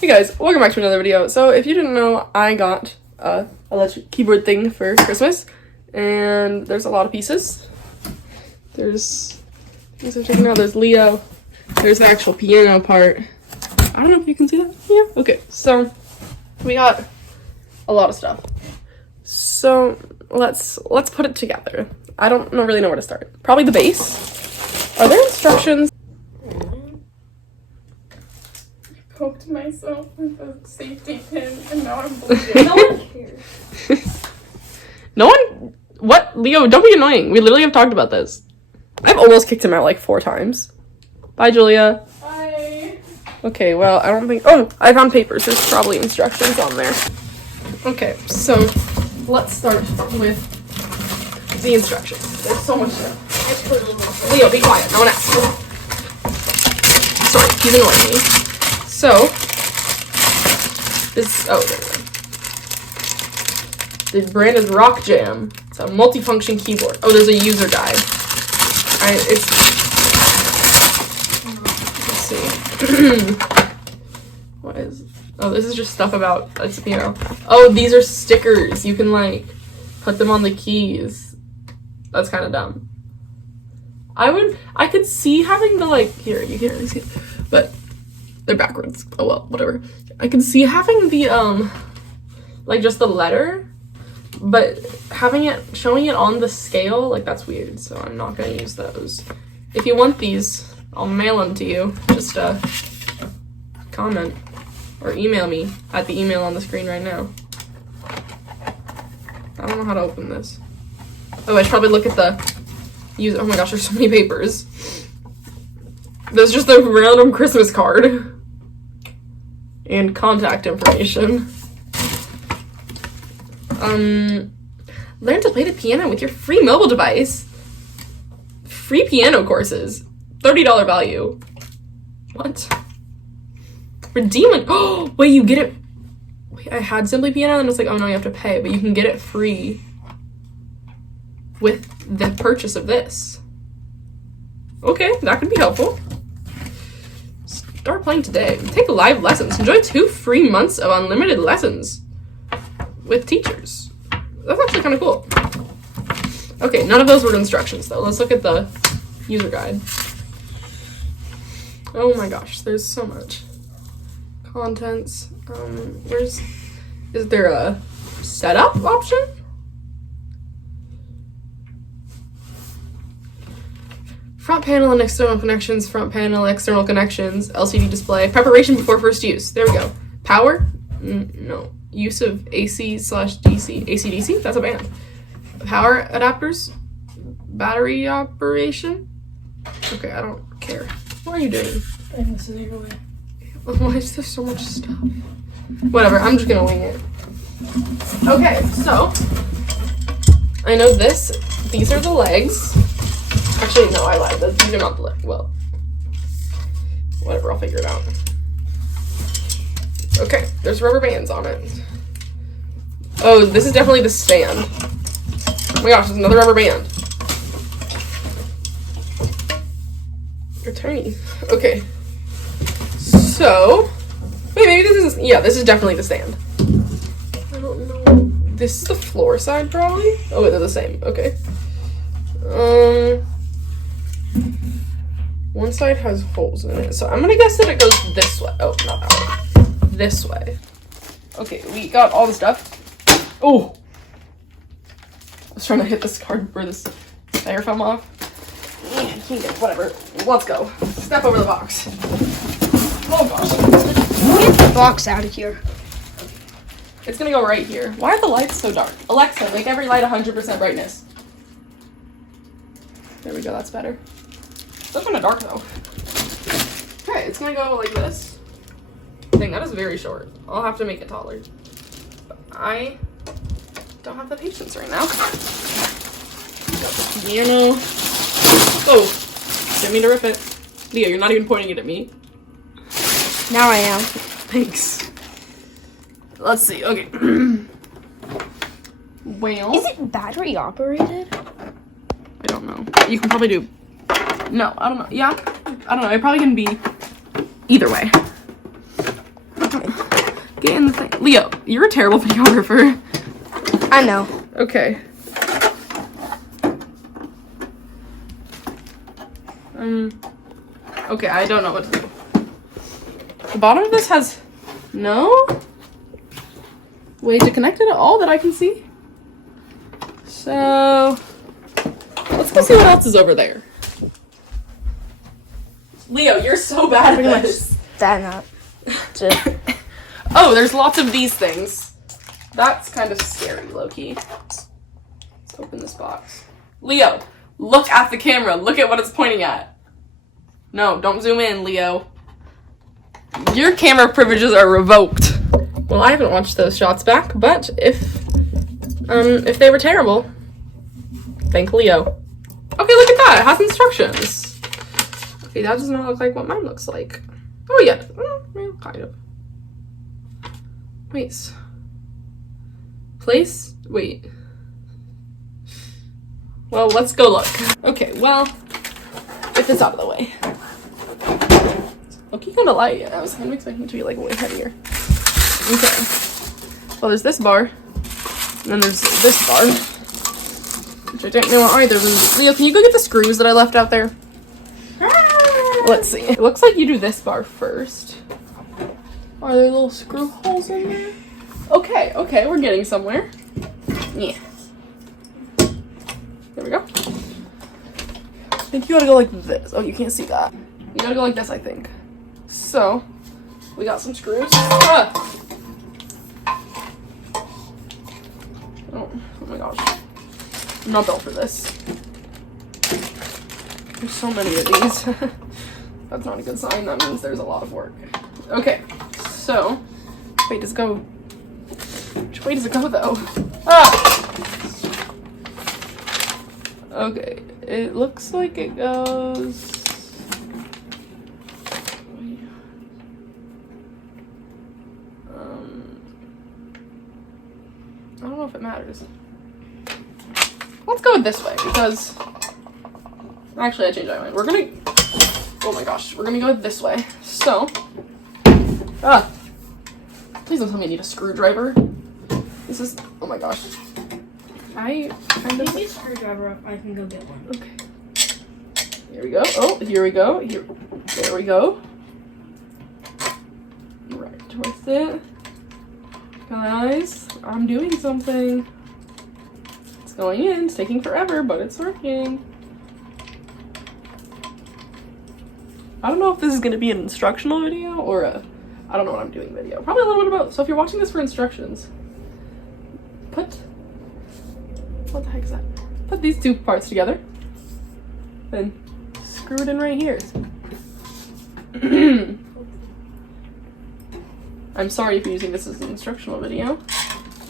Hey guys, welcome back to another video. So if you didn't know, I got a electric keyboard thing for Christmas, and there's a lot of pieces. There's things I've taken out. There's Leo. There's the actual piano part. I don't know if you can see that. Yeah. Okay. So we got a lot of stuff. So let's put it together. I don't really know where to start. Probably the bass. Are there instructions? Poked myself with a safety pin and now I'm bleeding. No one cares. No one? What? Leo, don't be annoying. We literally have talked about this. I've almost kicked him out like 4 times. Bye, Julia. Bye. Okay, well, I don't think... Oh, I found papers. There's probably instructions on there. Okay, so let's start with the instructions. There's so much stuff. Leo, be quiet. No one asked. Sorry, he's annoying me. So, this... Oh, there we go. The brand is Rock Jam. It's a multifunction keyboard. Oh, there's a user guide. Let's see. What is... Oh, this is just stuff about... It's, you know... Oh, these are stickers. You can, like, put them on the keys. That's kind of dumb. I could see having the, like... Here, you can't see it. But... They're backwards. Oh well, whatever. I can see having the, like, just the letter, but showing it on the scale, like, that's weird, so I'm not gonna use those. If you want these, I'll mail them to you. Just, comment or email me at the email on the screen right now. I don't know how to open this. Oh, I should probably look at the user. Oh my gosh, there's so many papers. There's just a random Christmas card. And contact information. Learn to play the piano with your free mobile device. Free piano courses. $30 value. What? Redeem it. Oh, wait, you get it. Wait, I had Simply Piano and it's like, oh no, you have to pay, but you can get it free with the purchase of this. Okay, that could be helpful. Start playing today. Take live lessons. Enjoy 2 free months of unlimited lessons with teachers. That's actually kind of cool. Okay, none of those were instructions though. Let's look at the user guide. Oh my gosh, there's so much. Contents. Is there a setup option? Front panel and external connections, front panel, external connections, LCD display, preparation before first use. There we go. Power? No. Use of AC/DC. AC/DC? That's a band. Power adapters? Battery operation? Okay, I don't care. What are you doing? I'm listening away. Why is there so much stuff? Whatever, I'm just gonna wing it. Okay, so I know these are the legs. Actually, no, I lied. These are not the legs. Well, whatever, I'll figure it out. Okay, there's rubber bands on it. Oh, this is definitely the stand. Oh my gosh, there's another rubber band. You're tiny. Okay. So, wait, maybe this is, yeah, this is definitely the stand. I don't know. This is the floor side, probably? Oh, wait, they're the same. Okay. One side has holes in it, so I'm gonna guess that it goes this way. Oh, not that way. This way. Okay, we got all the stuff. Oh! I was trying to hit this card where this tire fell off. Whatever. Let's go. Step over the box. Oh gosh. Get the box out of here. It's gonna go right here. Why are the lights so dark? Alexa, make every light 100% brightness. There we go, that's better. Still kind of dark though. Okay, it's gonna go like this. Dang, that is very short. I'll have to make it taller. But I don't have the patience right now. Got the piano. Oh, didn't mean to rip it. Leo, you're not even pointing it at me. Now I am. Thanks. Let's see, okay. Well. Is it battery operated? I don't know. You can probably do... No, I don't know. Yeah, I don't know. It probably can be either way. Okay. Get in the thing. Leo, you're a terrible videographer. I know. Okay. Okay, I don't know what to do. The bottom of this has no way to connect it at all that I can see. So, let's go see what else is over there. Leo, you're so bad at this. That not. Just, Oh, there's lots of these things. That's kind of scary, Loki. Let's open this box. Leo, look at the camera. Look at what it's pointing at. No, don't zoom in, Leo. Your camera privileges are revoked. Well, I haven't watched those shots back, but if they were terrible, thank Leo. Okay, look at that. It has instructions. Okay, that does not look like what mine looks like. Oh, yeah. Well, kind of. Wait. Place? Wait. Well, let's go look. Okay, well, get this out of the way. Look, you kind of light. I was kind of expecting it to be like way heavier. Okay. Well, there's this bar. And then there's this bar. Which I don't know either. Leo, can you go get the screws that I left out there? Let's see. It looks like you do this bar first. Are there little screw holes in there? Okay, we're getting somewhere. Yeah. There we go. I think you gotta go like this. Oh, you can't see that. You gotta go like this, I think. So, we got some screws. Ah! Oh my gosh. I'm not built for this. There's so many of these. That's not a good sign. That means there's a lot of work. Okay, so, wait, does it go? Which way does it go though? Ah! Okay, it looks like it goes. I don't know if it matters. Let's go with this way because. Actually, I changed my mind. We're gonna. Oh my gosh, we're gonna go this way. So. Ah! Please don't tell me I need a screwdriver. This is. Oh my gosh. I kind of. a screwdriver. I can go get one. Okay. Here we go. Oh, here we go. Here. There we go. Right with it. Guys, I'm doing something. It's going in. It's taking forever, but it's working. I don't know if this is going to be an instructional video or a I don't know what I'm doing video. Probably a little bit of both. So if you're watching this for instructions, what the heck is that? Put these two parts together. Then screw it in right here. I'm sorry if you're using this as an instructional video.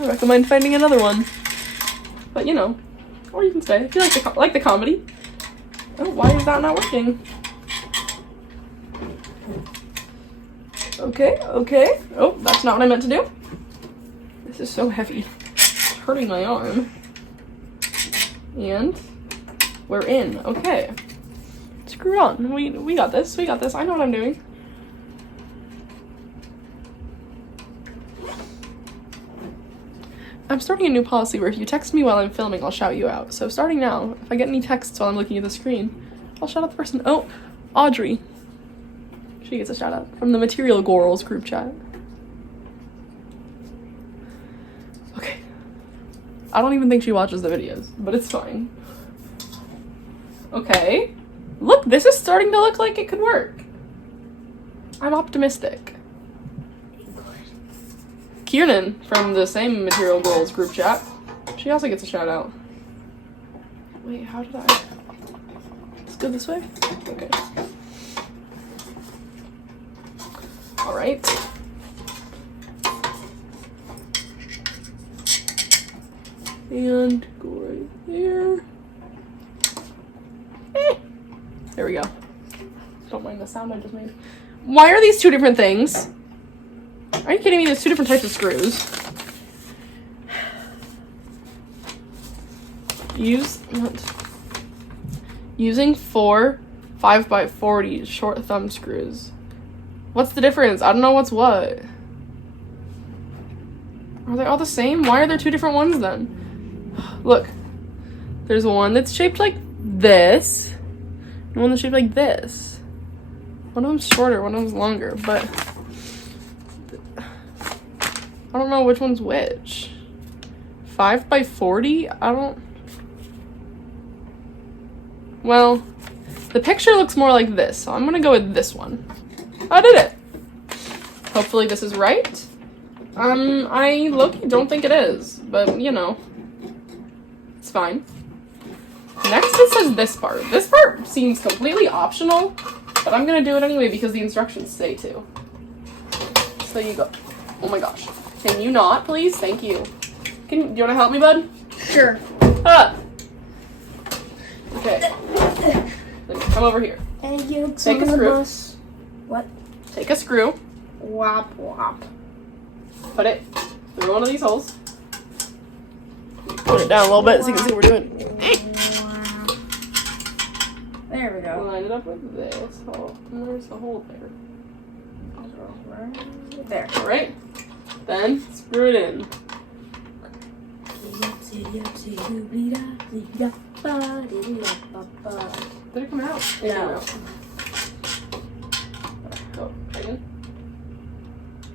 I recommend finding another one. But you know, or you can stay if you like the comedy. Oh, why is that not working? Okay. Oh, that's not what I meant to do. This is so heavy. It's hurting my arm. And we're in. Okay. Screw on. We got this. We got this. I know what I'm doing. I'm starting a new policy where if you text me while I'm filming, I'll shout you out. So starting now, if I get any texts while I'm looking at the screen, I'll shout out the person. Oh, Audrey. She gets a shout out from the Material Girls group chat. Okay. I don't even think she watches the videos, but it's fine. Okay. Look, this is starting to look like it could work. I'm optimistic. Kiernan from the same Material Girls group chat. She also gets a shout out. Wait, how did I? Let's go this way? Okay. Alright. And go right there. There we go. Don't mind the sound I just made. Why are these two different things? Are you kidding me? There's two different types of screws. Using 4 5x40 short thumb screws. What's the difference? I don't know what's what. Are they all the same? Why are there two different ones then? Look. There's one that's shaped like this. And one that's shaped like this. One of them's shorter, one of them's longer, but I don't know which one's which. 5 by 40? I don't... Well, the picture looks more like this, so I'm gonna go with this one. I did it! Hopefully this is right. I low-key don't think it is, but you know. It's fine. Next it says this part. This part seems completely optional, but I'm gonna do it anyway because the instructions say to. So you go. Oh my gosh. Can you not, please? Thank you. Do you wanna help me, bud? Sure. Ah! Okay. Then come over here. And you Take a screw. What? Take a screw. Wop wop. Put it through one of these holes. Put it down a little bit so you can see what we're doing. There we go. Line it up with this hole. And there's the hole there. There. Alright. Then screw it in. Did it come out? It came No. out. Oh, again.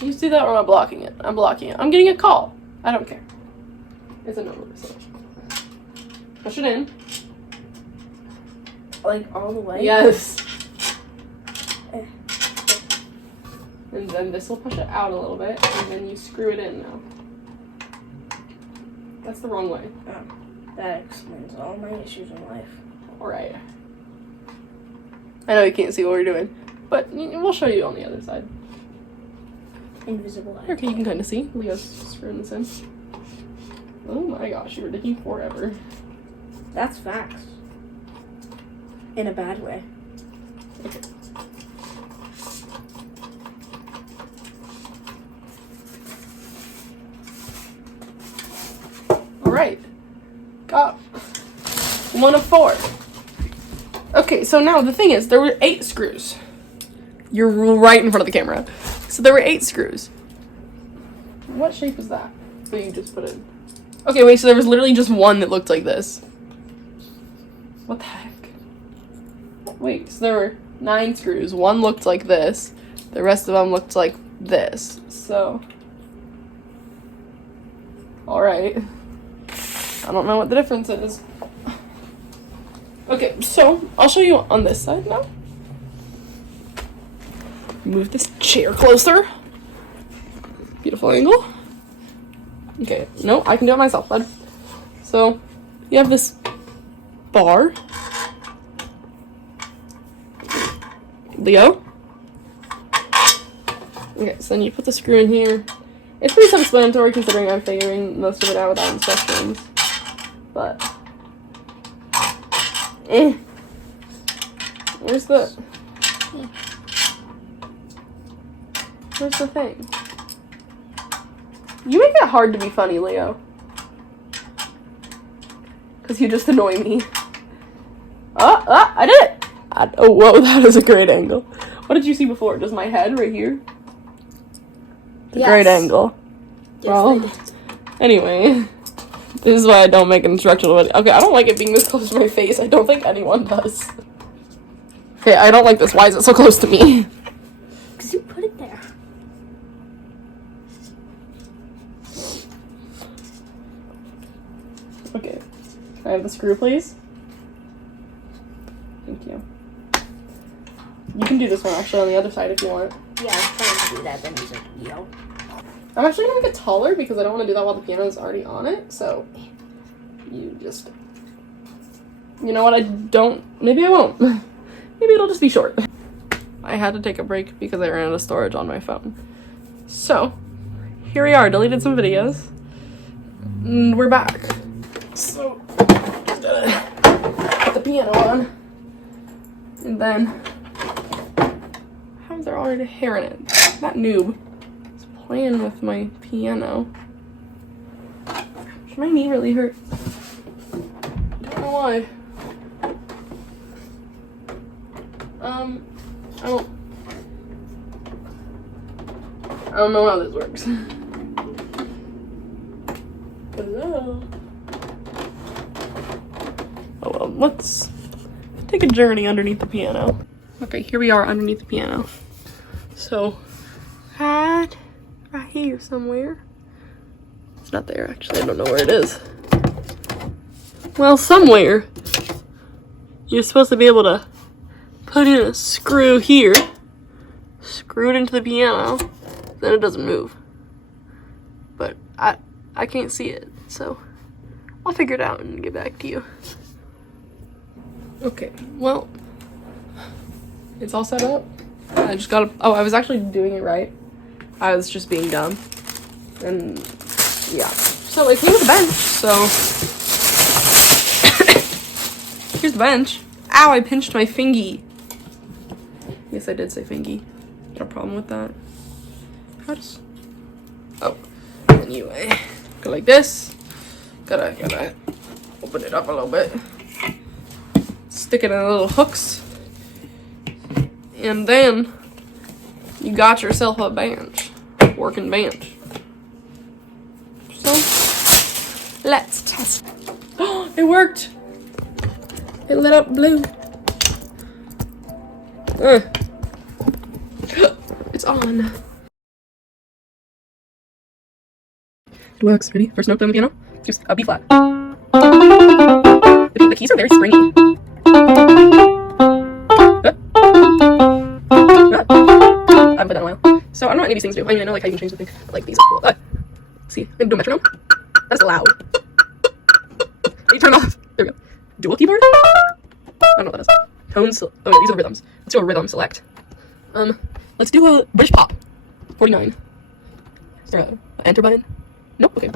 You just do that or am I blocking it? I'm blocking it. I'm getting a call. I don't care. It's a number, so. Push it in. Like all the way? Yes. And then this will push it out a little bit, and then you screw it in now. That's the wrong way. That explains all my issues in life. Alright. I know you can't see what we're doing, but we'll show you on the other side. Invisible eye. Okay, you can kind of see. Leo's screwing this in. Oh my gosh, you were taking forever. That's facts. In a bad way. Okay. Alright. Got 1 of 4. Okay, so now the thing is, there were 8 screws. You're right in front of the camera. So there were 8 screws. What shape is that? So you just put it in. Okay, wait, so there was literally just one that looked like this. What the heck? Wait, so there were 9 screws. One looked like this. The rest of them looked like this. So. Alright. I don't know what the difference is. Okay, so I'll show you on this side now. Move this chair closer. Beautiful angle. Okay, no, I can do it myself, bud. So, you have this bar. Leo. Okay, so then you put the screw in here. It's pretty self-explanatory considering I'm figuring most of it out without instructions. But, Where's the thing? You make it hard to be funny, Leo. Because you just annoy me. I did it! Oh, whoa, that is a great angle. What did you see before? Just my head right here? The great angle. Yes, Well, anyway. This is why I don't make an instructional video. Okay, I don't like it being this close to my face. I don't think anyone does. Okay, I don't like this. Why is it so close to me? Because you put it there. Okay. Can I have the screw, please? Thank you. You can do this one actually on the other side if you want. Yeah, I was trying to do that, then he's like, yo. I'm actually gonna make it taller because I don't want to do that while the piano is already on it. So you just, you know what? Maybe I won't. Maybe it'll just be short. I had to take a break because I ran out of storage on my phone. So here we are. Deleted some videos. And we're back. So put the piano on, and then how is there already hair in it? That noob is playing with my piano. My knee really hurt. Don't know why. I don't know how this works. Hello. Oh well, let's take a journey underneath the piano. Okay, here we are underneath the piano. So, right here somewhere. It's not there, actually. I don't know where it is. Well, somewhere. You're supposed to be able to put in a screw here. Screw it into the piano. Then it doesn't move. But I can't see it, so I'll figure it out and get back to you. Okay, well, it's all set up. I just gotta, oh, I was actually doing it right. I was just being dumb. And, yeah. So, it came with a bench, so. Here's the bench. Ow, I pinched my fingy. Yes, I did say fingy. Got a problem with that? How does, oh, anyway. Go like this. Gotta open it up a little bit. Stick it in the little hooks. And then you got yourself a bench. Working bench. So let's test it. Oh, it worked! It lit up blue. It's on. It works. Ready? First note on the piano. Just a B flat. The keys are very springy. I haven't put that in a while. So I don't know what any of these things do. I mean, I know like how you can change the thing. Like these are cool. See, I can do a metronome. That's loud. You turn off. There we go. Dual keyboard? I don't know what that is. Tones. Oh, wait, these are rhythms. Let's do a rhythm select. Let's do a British pop. 49. Is there an enter button? Nope. Okay.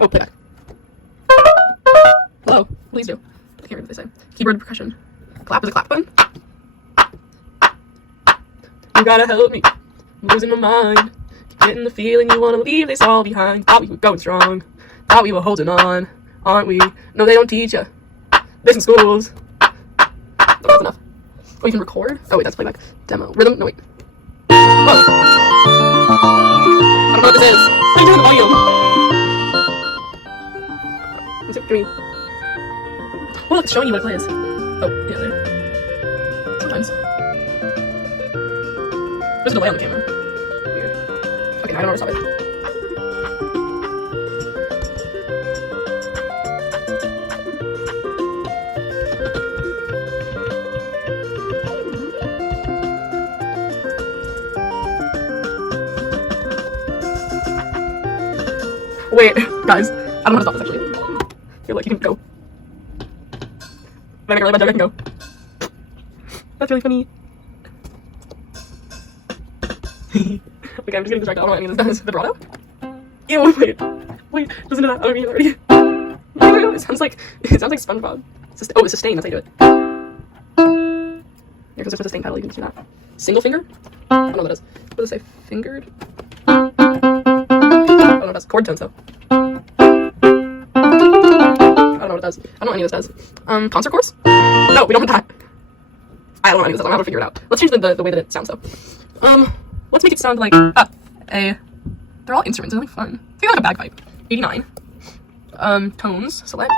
Oh, playback. Hello. Please do. I can't read what they say. Keyboard percussion. Clap is a clap button. You gotta help me. I'm losing my mind. Getting the feeling you wanna leave this all behind. Thought we were going strong. Thought we were holding on. Aren't we? No, they don't teach ya. This in schools. Okay, that's enough. Oh, you can record? Oh, wait, that's playback. Demo. Rhythm? No, wait. Whoa. I don't know what this is. What are you doing with the volume? Give me. Oh, look, it's showing you what it plays. Oh, yeah, there. Sometimes. There's a delay on the camera. Weird. Okay, now I don't know where to stop it. Wait, guys, I don't know how to stop this actually. I feel like you can go. If I make a really bad joke, I can go. That's really funny. Okay, I'm just getting distracted. I don't know what any of this does. Vibrato? Ew, wait, listen to that. I don't mean it already. It sounds like SpongeBob. It's sustain, that's how you do it. Yeah, because there's a sustain pedal, you can do that. Single finger? I don't know what that is. What does it say? Fingered? I don't know what that's. Chord tones though. I don't know what it does. I don't know what any of this does. Concert course? No, we don't want that. I don't know any of this. I don't know how to figure it out. Let's change the way that it sounds though. Let's make it sound like they're all instruments. It's really fun. Think like a bagpipe. 89. Tones. Select.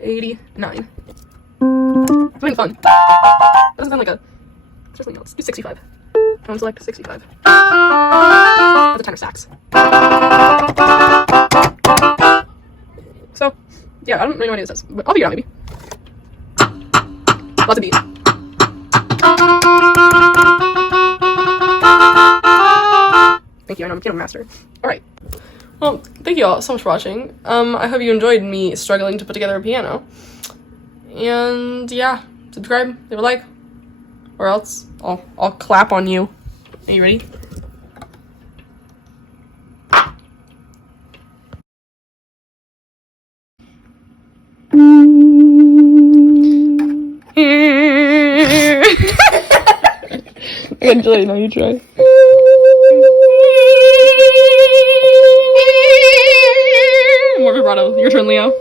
89. It's really fun. That doesn't sound like a. It's just something else. Do 65. Tone select 65. That's a tenor sax. So, yeah, I don't really know what any of this is, but I'll figure it out maybe. Lots of beat. Thank you, I'm a piano master. Alright. Well, thank you all so much for watching. I hope you enjoyed me struggling to put together a piano. And yeah, subscribe, leave a like, or else I'll clap on you. Are you ready? Angela, now you try. More vibrato. Your turn, Leo.